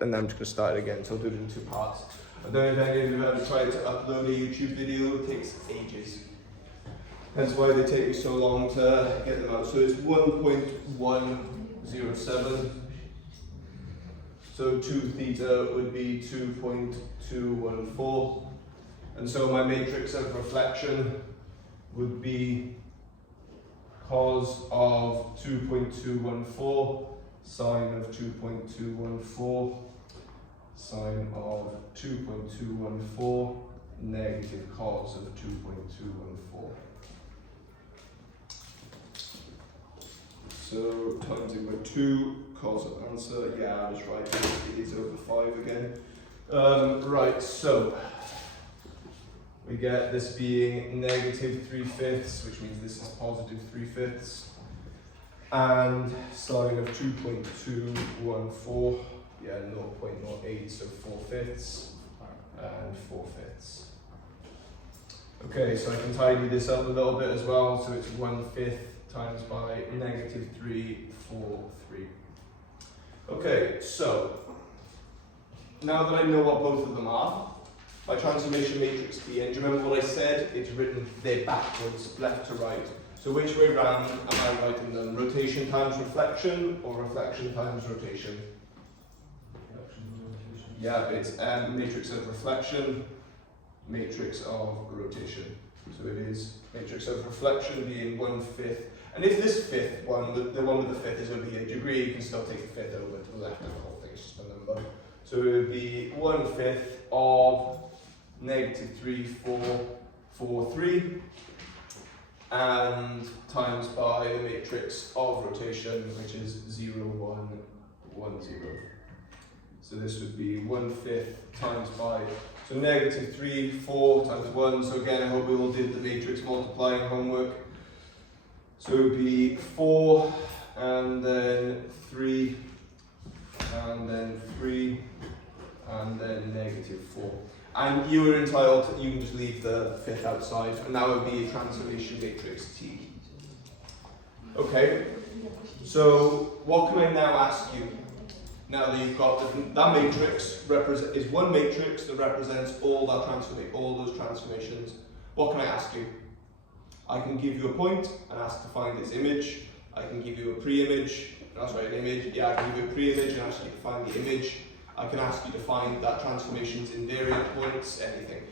and then I'm just going to start it again, so I'll do it in 2 parts. I don't know if any of you have ever tried to upload a YouTube video, it takes ages. That's why they take me so long to get them out. So it's 1.107. So 2 theta would be 2.214. And so my matrix of reflection would be cos of 2.214, sine of 2.214, sine of 2.214, negative cos of 2.214. So times it by 2, cos of answer, yeah, I was right, it is over 5 again. Right, so we get this being negative 3/5, which means this is positive 3/5, and sine of 2.214, yeah, 0.08, so 4/5, and 4/5. Okay, so I can tidy this up a little bit as well, so it's 1/5 times by negative 343. Okay, so now that I know what both of them are, my transformation matrix P, and do you remember what I said? It's written there backwards, left to right. So which way round am I writing them? Rotation times reflection, or reflection times rotation? Yeah, it's matrix of reflection, matrix of rotation. So it is matrix of reflection being 1/5. And if this fifth one, the one with the fifth is over here, degree, you can still take the fifth over to the left of the whole thing, it's just a number. So it would be 1/5 of negative 3,443, and times by the matrix of rotation, which is 0, 1, 1, 0. So this would be 1/5 times by, so negative 3, 4 times 1. So again, I hope we all did the matrix multiplying homework. So it would be 4, and then 3, and then 3, and then negative 4. And you are entitled to, you can just leave the fifth outside, and that would be a transformation matrix T. Okay, so what can I now ask you? Now that you've got that matrix is one matrix that represents all those transformations. What can I ask you? I can give you a point and ask to find its image. I can give you a pre-image, that's right, an image. Yeah, I can give you a pre-image and ask you to find the image. I can ask you to find that transformation's invariant points, anything.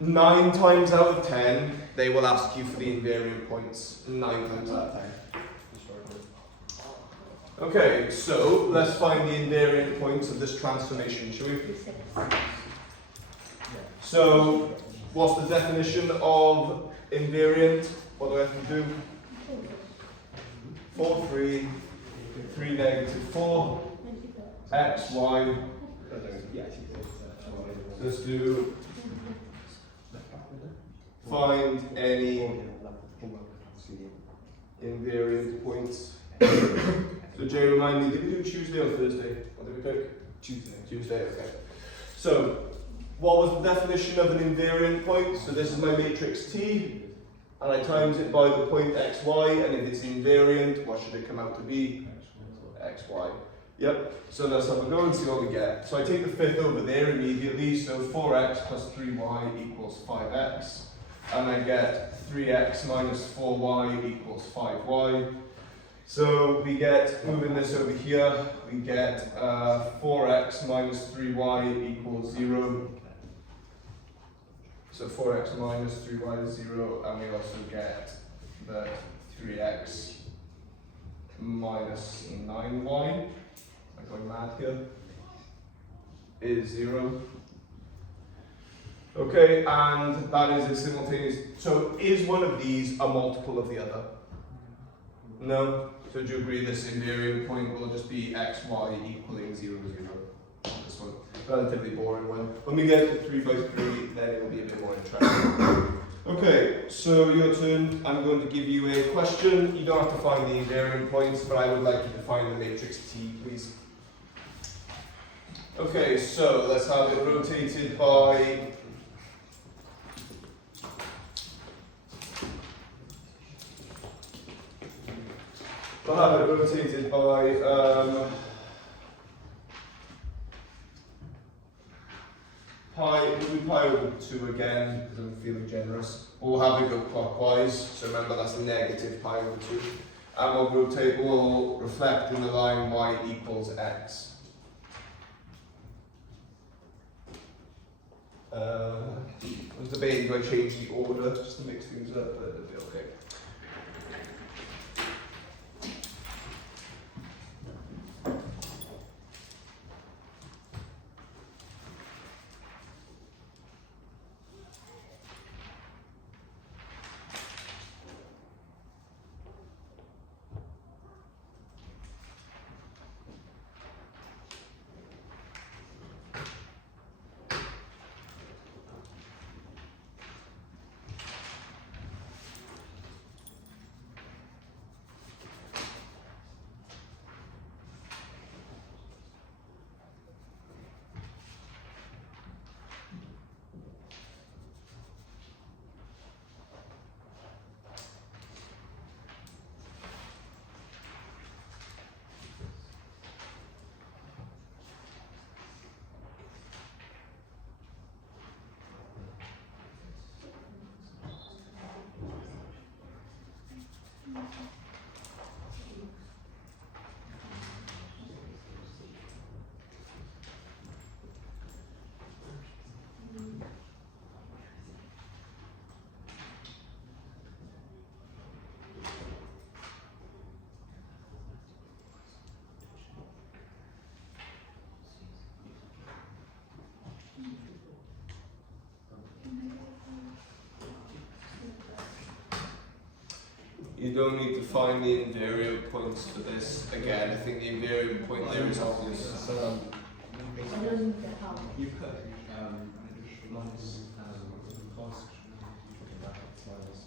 9 times out of 10, they will ask you for the invariant points. 9 times out of 10. Okay, so let's find the invariant points of this transformation, shall we? So, what's the definition of invariant? What do I have to do? 4, 3, 3, negative 4, x, y. So let's do find any invariant points. So Jay, remind me, did we do Tuesday or Thursday? What did we pick? Tuesday, okay. So, what was the definition of an invariant point? So this is my matrix T, and I times it by the point xy, and if it's invariant, what should it come out to be? xy. Yep, so let's have a go and see what we get. So I take the fifth over there immediately, so 4x plus 3y equals 5x, and I get 3x minus 4y equals 5y. So we get, moving this over here, we get 4x minus 3y equals 0. So 4x minus 3y is 0, and we also get that 3x minus 9y, I'm going mad here, is 0. Okay, and that is a simultaneous, so is one of these a multiple of the other? No? So do you agree this invariant point will just be xy equaling 0, 0? This one, relatively boring one. When we get to 3 by 3, then it will be a bit more interesting. Okay, so your turn. I'm going to give you a question. You don't have to find the invariant points, but I would like you to find the matrix T, please. Okay, so let's have it rotated by we'll have it rotated by we'll do pi over 2 again, because I'm feeling generous. We'll have it go clockwise, so remember that's negative pi over 2. And we'll reflect in the line y equals x. I was debating if I change the order just to mix things up, but it'll be okay. You don't need to find the invariant points for this. Again, I think the invariant point there is obvious. You put minus cost calculations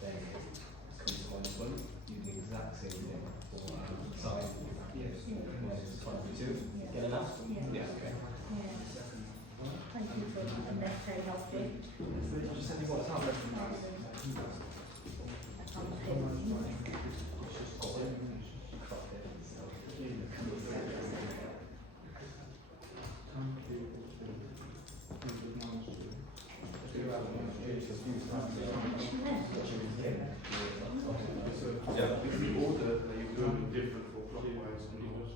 then comes to minus 1. You do the exact same thing for sine minus 22. Get enough? Yeah, okay. Thank you for that, that's very helpful. Just send you what's happening.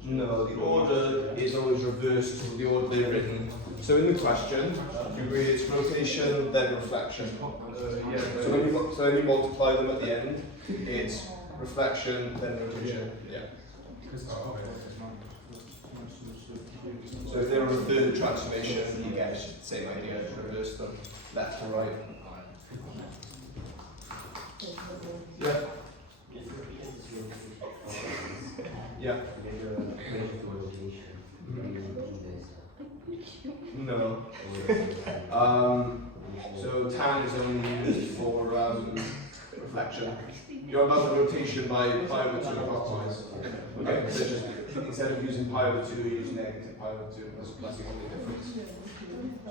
No, the order is always reversed to the order they're written. So in the question, you read it's rotation, then reflection. So when you multiply them at the end, it's reflection, then rotation. Yeah. So if they're a third transformation, you get the same idea, reverse them, left to right. Yeah. Yeah. No. So tan is only used for reflection. You're about the rotation by pi over 2 clockwise. Okay, so just instead of using pi over 2, you use negative pi over 2. That's the only difference.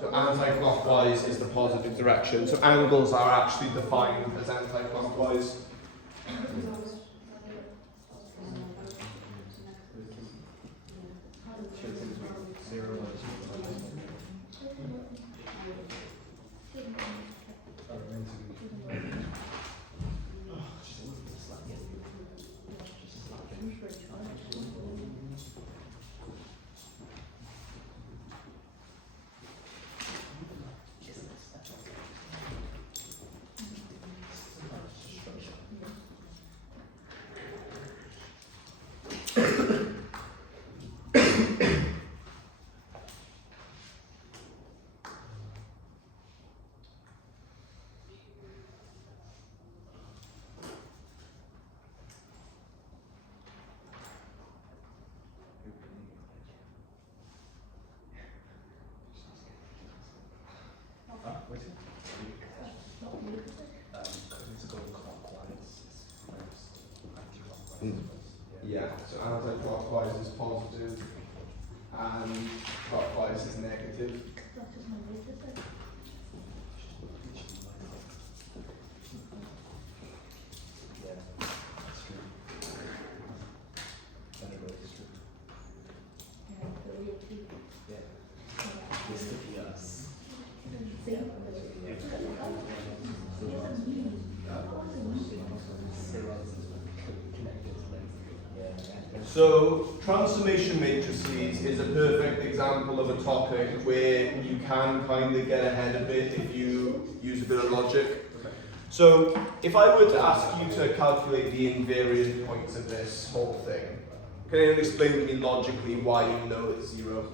So anti-clockwise is the positive direction. So angles are actually defined as anti-clockwise. Yeah, so anti-clockwise is positive and clockwise is negative. So, transformation matrices is a perfect example of a topic where you can kind of get ahead of it if you use a bit of logic. So, if I were to ask you to calculate the invariant points of this whole thing, can anyone explain to me logically why you know it's 0?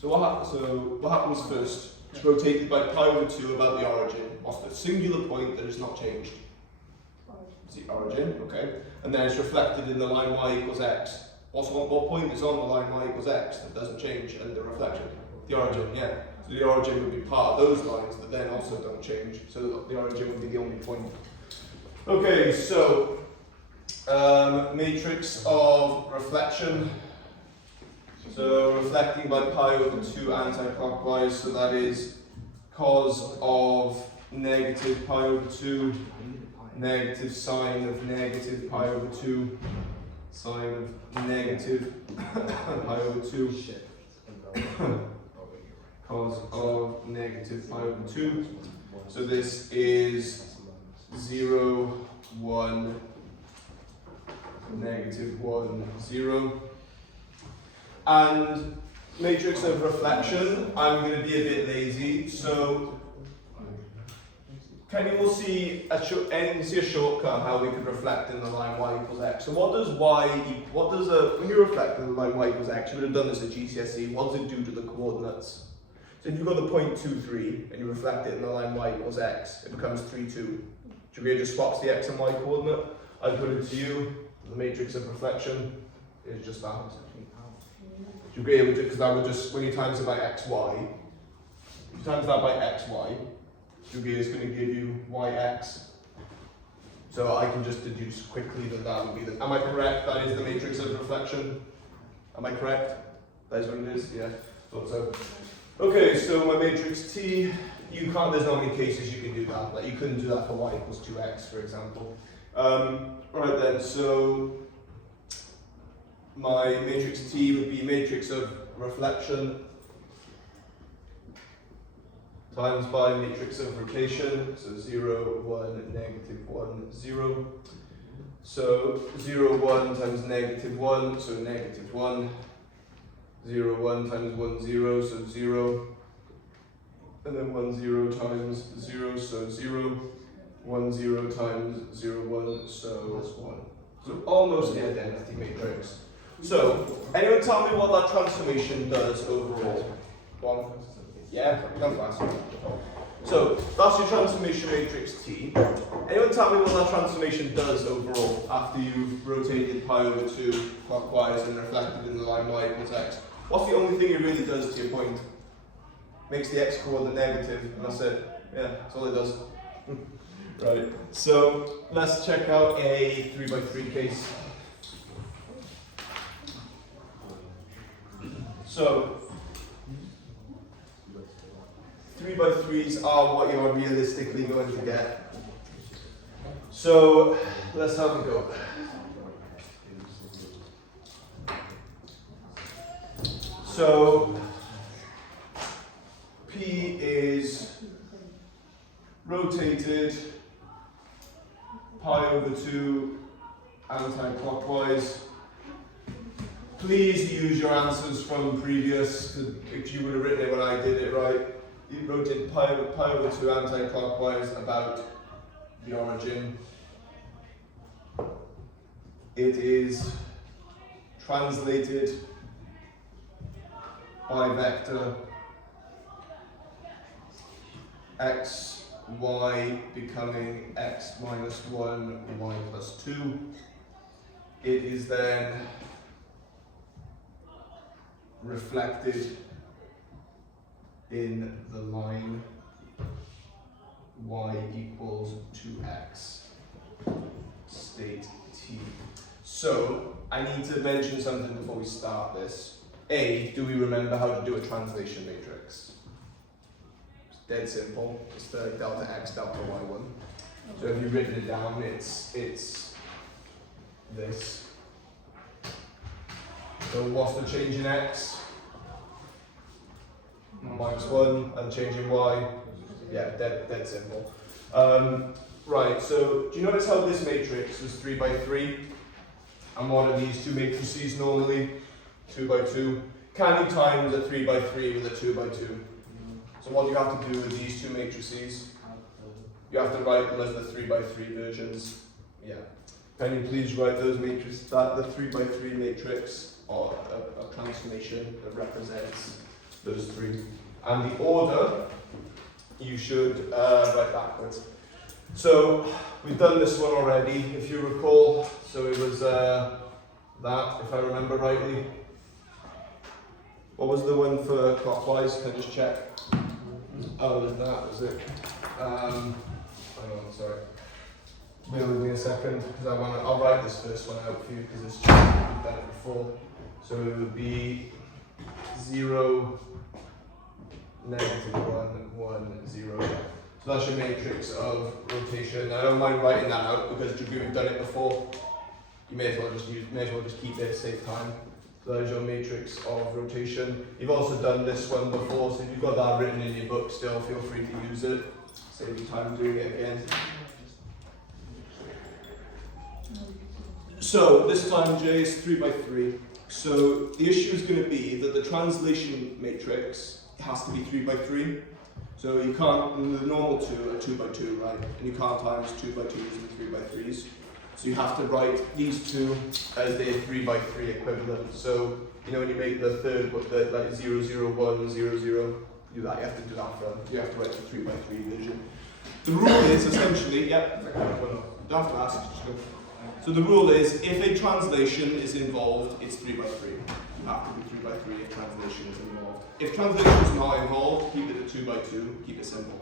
So what happens first? It's rotated by pi over 2 about the origin. What's the singular point that is not changed? It's the origin, okay. And then it's reflected in the line y equals x. What point is on the line y equals x that doesn't change and the reflection? The origin, yeah. So the origin would be part of those lines that then also don't change. So the origin would be the only point. Okay, so matrix of reflection. So reflecting by pi over 2 anti-clockwise, so that is cos of negative pi over 2, negative sine of negative pi over 2, sine of negative pi over 2, cos of negative pi over 2. So this is 0, 1, negative 1, 0. And matrix of reflection, I'm going to be a bit lazy, so can you all see a shortcut how we could reflect in the line y equals x? So when you reflect in the line y equals x, you would have done this at GCSE, what does it do to the coordinates? So if you've got the point 2, 3, and you reflect it in the line y equals x, it becomes 3, 2. Jabir just swaps the x and y coordinate. I put it to you, the matrix of reflection is just that. Do you agree? Because that would just, when you times it by xy, if you times that by xy, do you agree it's going to give you yx? So I can just deduce quickly that that would be the, am I correct? That is the matrix of reflection? Am I correct? That is what it is? Yeah, thought so. Okay, so my matrix T, you can't, there's not many cases you can do that. Like you couldn't do that for y equals 2x, for example. Right then, so my matrix T would be matrix of reflection times by matrix of rotation, so 0, 1, negative 1, 0. So 0, 1 times negative 1, so negative 1. 0, 1 times 1, 0, so 0. And then 1, 0 times 0, so 0. 1, 0 times 0, 1, so that's 1. So almost the identity matrix. So, anyone tell me what that transformation does overall? One? Yeah, come fast. So, that's your transformation matrix T. Anyone tell me what that transformation does overall after you've rotated pi over 2 clockwise and reflected in the line y equals x? What's the only thing it really does to your point? Makes the x coordinate negative, and that's it. Yeah, that's all it does. Right, so let's check out a 3x3 case. So, 3x3s are what you are realistically going to get. So, let's have a go. So, P is rotated pi over 2 anti-clockwise. Please use your answers from previous, if you would have written it when I did it right. You rotated pi over 2 anti-clockwise about the origin. It is translated by vector x, y becoming x minus 1, y plus 2. It is then reflected in the line y equals 2x, state t. So, I need to mention something before we start this. A, do we remember how to do a translation matrix? It's dead simple. It's the delta x, delta y1. So if you've written it down, it's this. So what's the change in x? minus 1 and changing y. Yeah, dead simple. Right, so do you notice how this matrix is 3 by 3? And what are these two matrices normally? 2 by 2. Can you times a 3 by 3 with a 2 by 2? So what do you have to do with these two matrices? You have to write them as the 3 by 3 versions. Yeah. Can you please write those matrices, the 3 by 3 matrix, or a transformation that represents those three. And the order, you should write backwards. So, we've done this one already, if you recall. So it was that, if I remember rightly. What was the one for clockwise? Can I just check? Oh, it was that, was it? Hang on, sorry. Bear with me a second, because I'll write this first one out for you, because it's just done it before. So it would be 0, -1, 1, 0. So that's your matrix of rotation. I don't mind writing that out because we've done it before. You may as well just keep it, save time. So that is your matrix of rotation. You've also done this one before, so if you've got that written in your book still, feel free to use it. Save you time doing it again. So this time J is 3 by 3. So the issue is going to be that the translation matrix has to be 3 by 3. So you can't, the normal two are 2 by 2, right? And you can't times 2 by 2s and 3 by 3s. So you have to write these two as their 3 by 3 equivalent. So, you know, when you make the third, like 0, 0, 1, 0, 0, you have to do that for, you have to write the 3 by 3 version. The rule is essentially, don't have to ask, just go. So the rule is, if a translation is involved, it's 3 by 3. You have to be 3 by 3 if translation is involved. If translation is not involved, keep it at 2 by 2, keep it simple.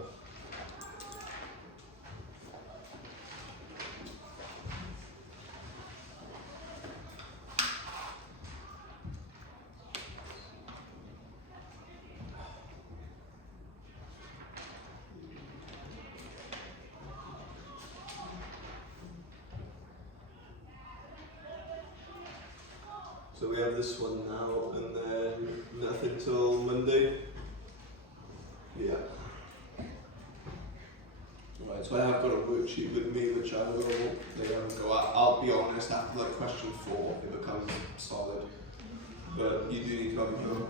So we have this one now, and then nothing till Monday. Yeah. Right, so I have got a worksheet with me, which I will go at. I'll be honest, after like question 4, it becomes solid. But you do need to have a go.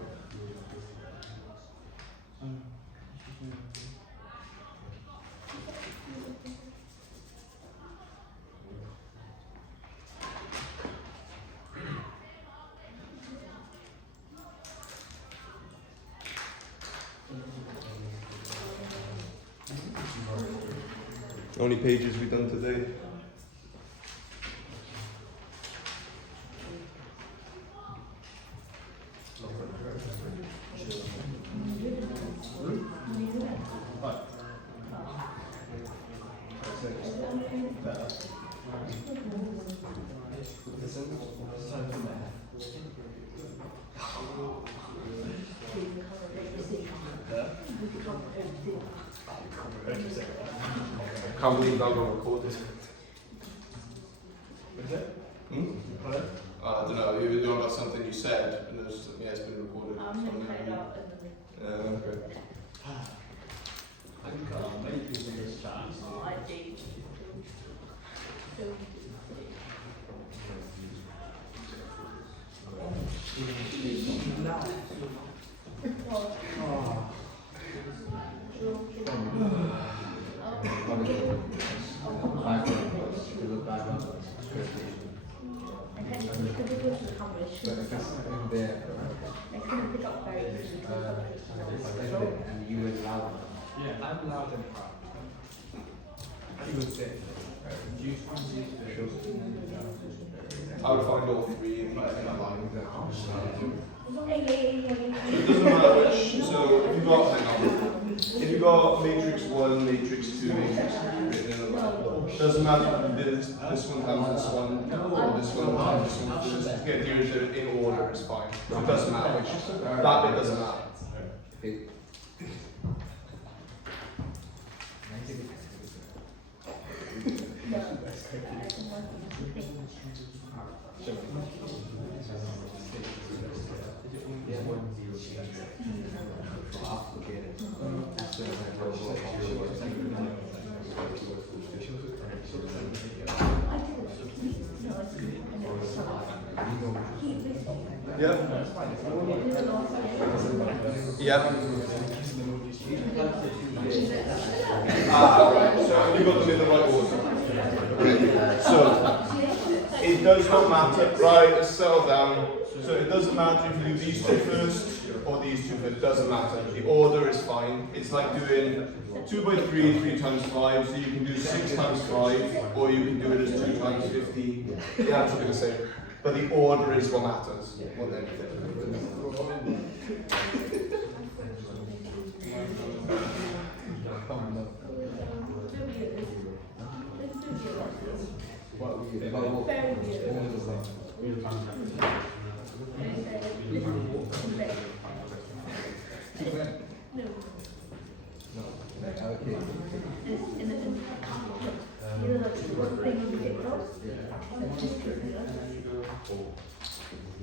How many pages we done today? I can't believe I'm going to record this. What is it? Pardon? I don't know, you were about something you said, and there's, yeah, it's been recorded. Okay. I can't make you in this chat. I did. And you were loud. Yeah, I'm loud and proud. You would say. Do you fancy I would find all three in that line. It It doesn't matter which, so if you've got, hang on, if you've got matrix 1, matrix 2, matrix 3 written in a line, doesn't matter if this one has this one, or this one has this one first, get here in order, it's fine. It doesn't matter which, that bit doesn't matter. Yeah. Yeah. Right. So you got them in the right order. So it does not matter. Right. Let's settle down. So it doesn't matter if you do these two first or these two first. It doesn't matter. The order is fine. It's like doing 2 by 3, 3 times 5. So you can do 6 times 5, or you can do it as 2 times 15. The answer is the same. But the order is what matters more than anything.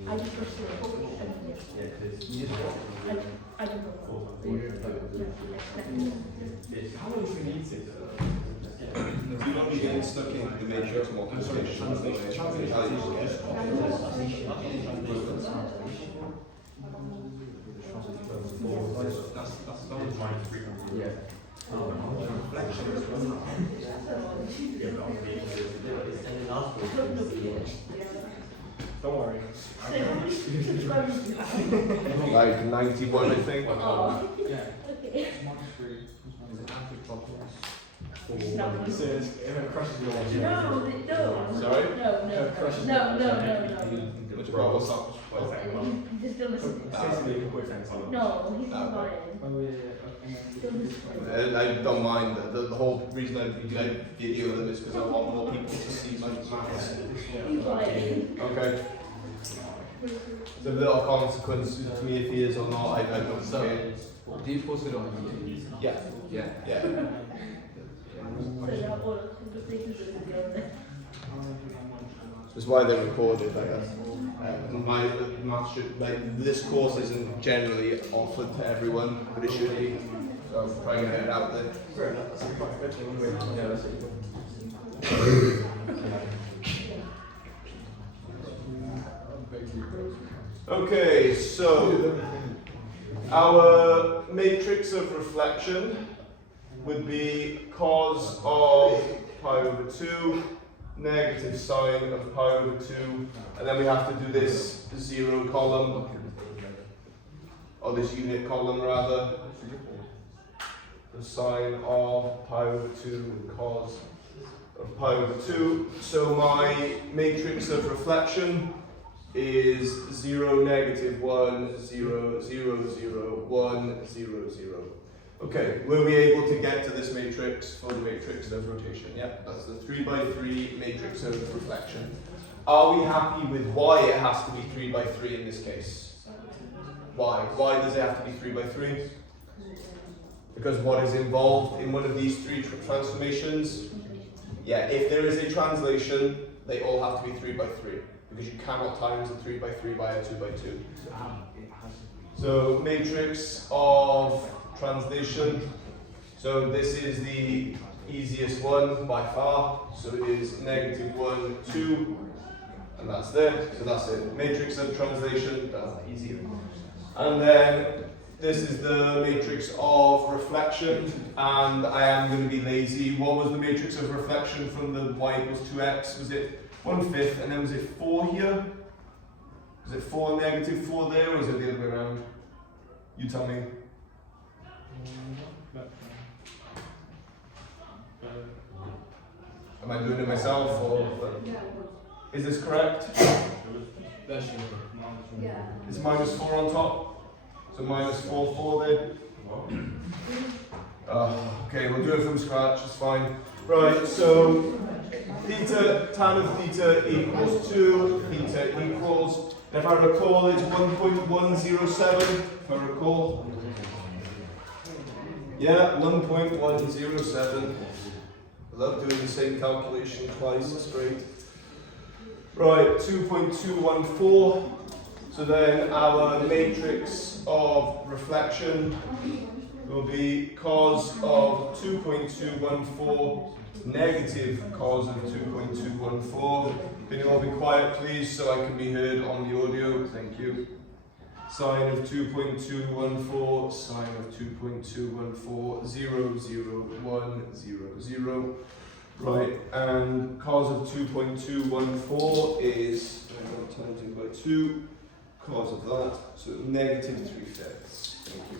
I just pursue it. I don't know. How long do you need it? You don't need getting stuck in the matrix multiplication. Don't worry. Like 91, I think. Oh. Yeah. Okay. It says if it crushes your No, no. Sorry? No. Which part? What's up? Just don't listen. Basically, your boyfriend's on. No, he's not lying. Don't listen. I don't mind. The whole reason I video them is because I want more people to see my maths. He's lying. Okay. It's a little consequence to me if he is or not. I don't care. Do you post it on YouTube? Yeah. Yeah. Yeah. So now all the things are together. That's why they're recorded, I guess. My maths should, like, this course isn't generally offered to everyone, but it should be. So I'm trying to get it out there. Fair enough. That's quite good. Yeah, that's Okay, so our matrix of reflection would be cos of pi over 2, negative sine of pi over 2, and then we have to do this 0 column, or this unit column rather. The sine of pi over 2 cos of pi over 2. So my matrix of reflection is 0, negative 1, 0, 0, 0, 1, 0, 0. Okay, were we able to get to this matrix for the matrix of rotation? Yeah, that's the 3 by 3 matrix of reflection. Are we happy with why it has to be 3 by 3 in this case? Why? Why does it have to be 3 by 3? Because what is involved in one of these three transformations? Yeah, if there is a translation, they all have to be 3 by 3. Because you cannot times a 3 by 3 by a 2 by 2. So matrix of translation. So this is the easiest one by far. So it is negative 1, 2, and that's there. So that's it. Matrix of translation, that's easy. And then this is the matrix of reflection, and I am going to be lazy. What was the matrix of reflection from the y equals 2x? Was it 1/5, and then was it 4 here? Was it 4 negative 4 there, or is it the other way around? You tell me. Am I doing it myself, or is this correct? It's minus 4 on top. So minus 4, 4 there. Okay, we'll do it from scratch, it's fine. Right, so theta, tan of theta equals 2, theta equals, if I recall, it's 1.107, if I recall. Yeah, 1.107. I love doing the same calculation twice, it's great. Right, 2.214. So So then our matrix of reflection will be cos of 2.214 negative cos of 2.214. Can you all be quiet please so I can be heard on the audio? Thank you. Sine of 2.214, sine of 2.214, 0, 0, 1, 0, 0. Right, and cos of 2.214 is times it by 2, cos of that, so negative 3/5. Thank you.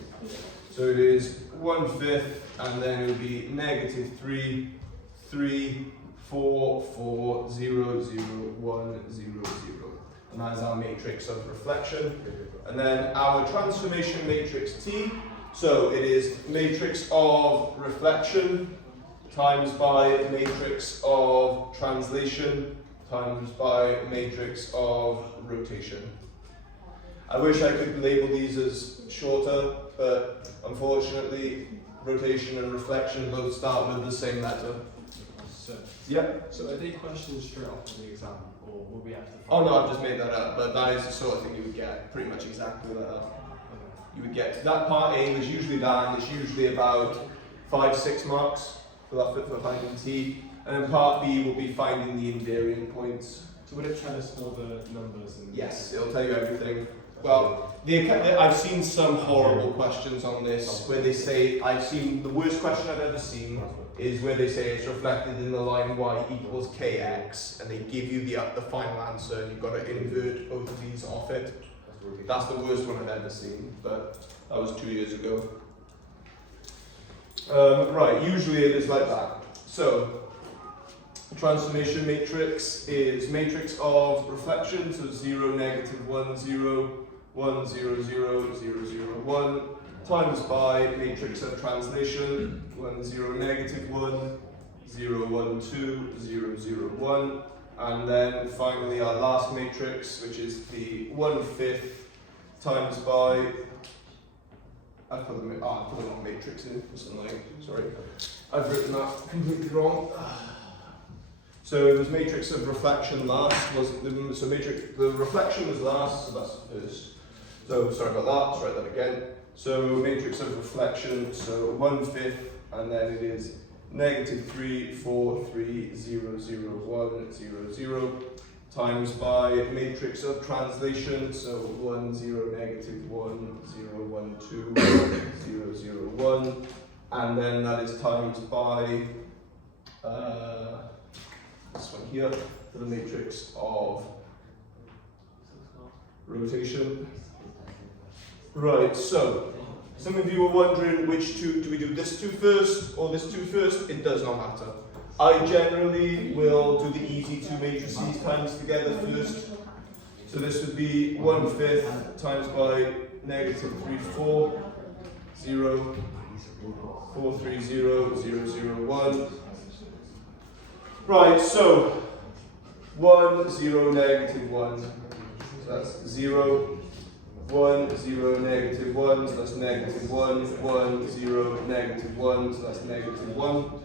So it is 1/5, and then it will be negative 3, 3, 4, 4, 0, 0, 1, 0, 0. And that is our matrix of reflection. And then our transformation matrix T, so it is matrix of reflection times by matrix of translation times by matrix of rotation. I wish I could label these as shorter, but unfortunately rotation and reflection both start with the same letter. So, Yep. so are they questions straight off of the exam, or will we have to? Oh no, I've just made that up, but that is the sort of thing you would get pretty much exactly like that. You would get that part A was usually that, and it's usually about 5-6 marks for that for finding T, and then part B will be finding the invariant points. So would it tell us all the numbers and? Yes, it'll tell you everything. Well, I've seen some horrible questions on this where they say, I've seen the worst question I've ever seen is where they say it's reflected in the line y equals kx, and they give you the final answer, and you've got to invert both of these off it. That's the worst one I've ever seen, but that was 2 years ago. Right, usually it is like that. So, transformation matrix is matrix of reflection, so 0, negative 1, 0, 1, 0, 0, 0, 0, 1, times by matrix of translation, 1, 0, negative 1, 0, 1, 2, 0, 0, 1, and then finally our last matrix, which is the 1/5 times by, I put the wrong matrix in, that's annoying, sorry. I've written that completely wrong. So it was matrix of reflection last, so matrix, the reflection was last, so that's the first. So sorry about that, let's write that again. So matrix of reflection, so 1/5, and then it is negative 3, 4, 3, 0, 0, 1, 0, 0, times by matrix of translation, so 1, 0, negative 1, 0, 1, 2, 0, 0, 1, and then that is times by this one here for the matrix of rotation. Right, so some of you are wondering which two, do we do this two first or this two first? It does not matter. I generally will do the easy two matrices times together first. So this would be 1/5 times by negative 3, 4, 0, 4, 3, 0, 0, 0, 1. Right, so 1, 0, negative 1. So that's 0. 1, 0, negative 1, so that's negative 1, 1, 0, negative 1, so that's negative 1.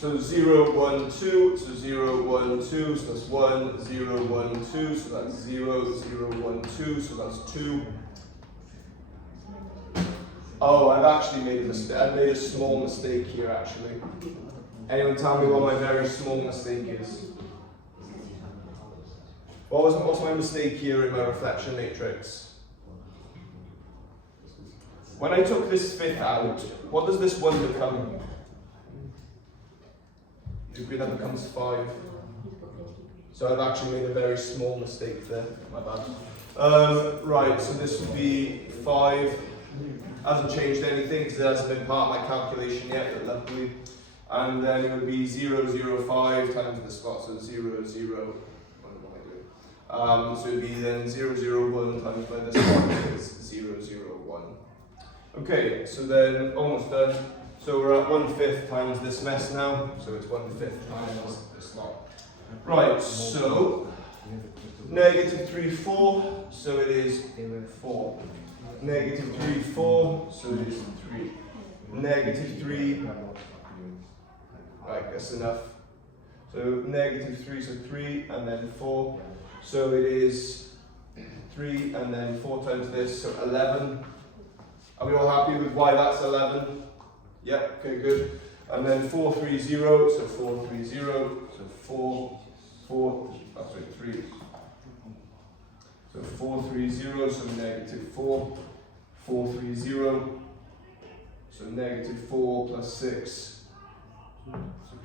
So 0, 1, 2, so 0, 1, 2, so that's 1, 0, 1, 2, so that's 0, 0, 1, 2, so that's 2. Oh, I've actually made a mistake. I've made a small mistake here actually. Anyone tell me what my very small mistake is? What's my mistake here in my reflection matrix? When I took this 5th out, what does this 1 become? That becomes 5. So I've actually made a very small mistake there, my bad. Right, so this would be 5. Hasn't changed anything because it hasn't been part of my calculation yet, but luckily. And then it would be 0, 0, 5 times the spot, so 0, 0. So it would be then 0, 0, 1 times by this one is 0, 0, 1. Okay, so then almost done. So we're at 1/5 times this mess now, so it's 1/5 times this lot. Right, so negative 3, 4, so it is 4. Negative 3, 4, so it is 3. Negative 3, right, that's enough. So negative 3, so 3, and then 4. So it is 3, and then 4 times this, so 11. Are we all happy with why that's 11? Yep, okay, good. And then 430, so 430, so 3. So 430, so negative 4. 430, so negative 4 plus 6, so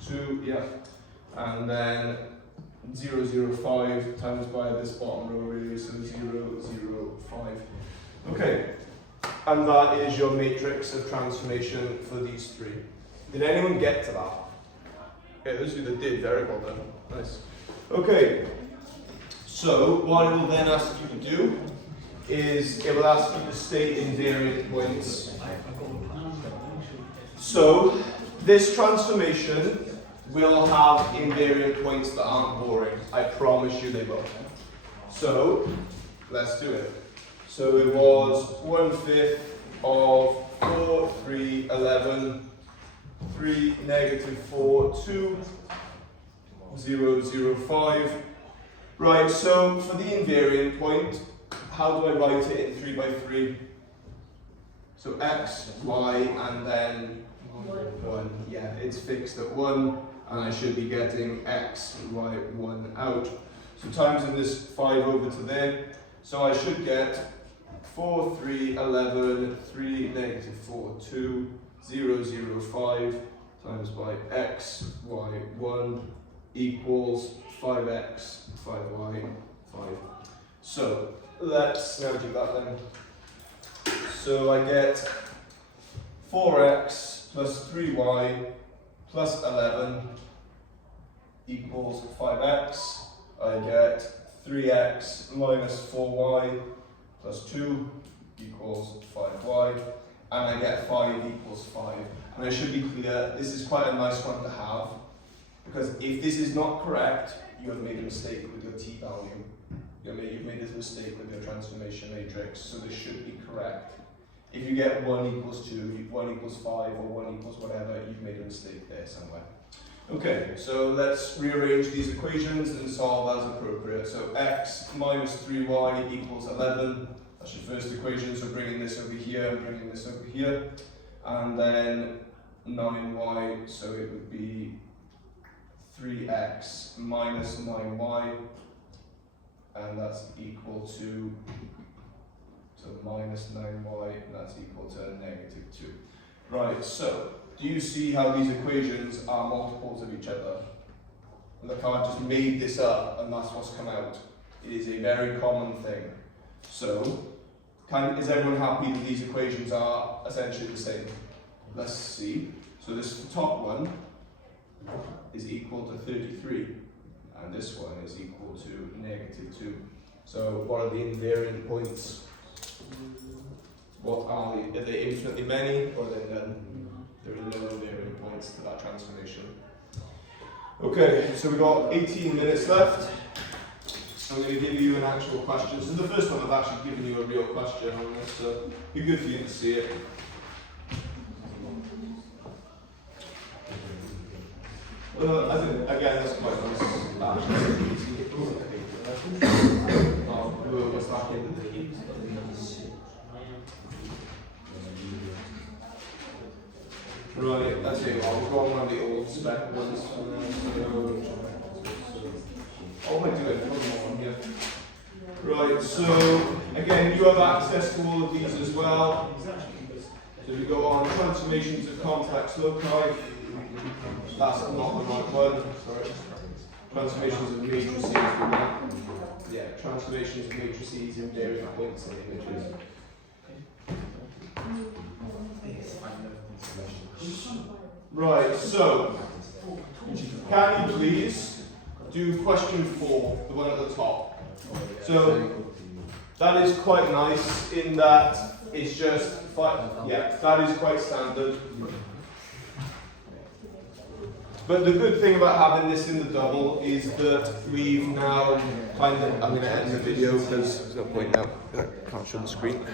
2, yeah. And then 005 times by this bottom row really, so 005. Okay, and that is your matrix of transformation for these 3. Did anyone get to that? Okay, those who that did, very well done. Nice. Okay, so what it will then ask you to do is it will ask you to state invariant points. So this transformation will have invariant points that aren't boring. I promise you they will. So let's do it. So it was 1/5 of 4, 3, 11, 3, negative 4, 2, 0, 0, 5. Right, so for the invariant point, how do I write it in 3 by 3? So x, y, and then 1. Yeah, it's fixed at 1, and I should be getting x, y, 1 out. So times in this 5 over to there. So I should get 4, 3, 11, 3, negative 4, 2, 0, 0, 5 times by x, y, 1 equals 5x, 5y, 5. So let's now do that then. So I get 4x plus 3y plus 11 equals 5x. I get 3x minus 4y plus 2 equals 5y. And I get 5 equals 5. And I should be clear, this is quite a nice one to have, because if this is not correct, you have made a mistake with your t-value. You've made this mistake with your transformation matrix, so this should be correct. If you get 1 equals 2, 1 equals 5, or 1 equals whatever, you've made a mistake there somewhere. Okay, so let's rearrange these equations and solve as appropriate. So x minus 3y equals 11. That's your first equation, so bringing this over here, bringing this over here. And then 9y, so it would be 3x minus 9y, and that's equal to minus 9y, and that's equal to negative 2. Right, so do you see how these equations are multiples of each other? Look how I just made this up, and that's what's come out. It is a very common thing. So, is everyone happy that these equations are essentially the same? Let's see. So this top one is equal to 33, and this one is equal to negative 2. So what are the invariant points? What are they? Are they infinitely many, or are they none? There are no invariant points to that transformation. Okay, so we've got 18 minutes left. I'm going to give you an actual question. So the first one I've actually given you a real question on this, so it'd be good for you to see it. I think, again, that's quite nice. What's that in? Right, that's it. I'll go on one of the old spec ones. What am I doing? One more on here. Right, so again, you have access to all of these as well. So we go on transformations of complex loci. That's not the right one. Sorry. Transformations of matrices. Yeah, transformations of matrices in various points in images. Right, so can you please do question 4, the one at the top? So that is quite nice in that it's just yeah, that is quite standard. But the good thing about having this in the double is that we've now kind of, I'm going to end the video because there's no point now, I can't show the screen.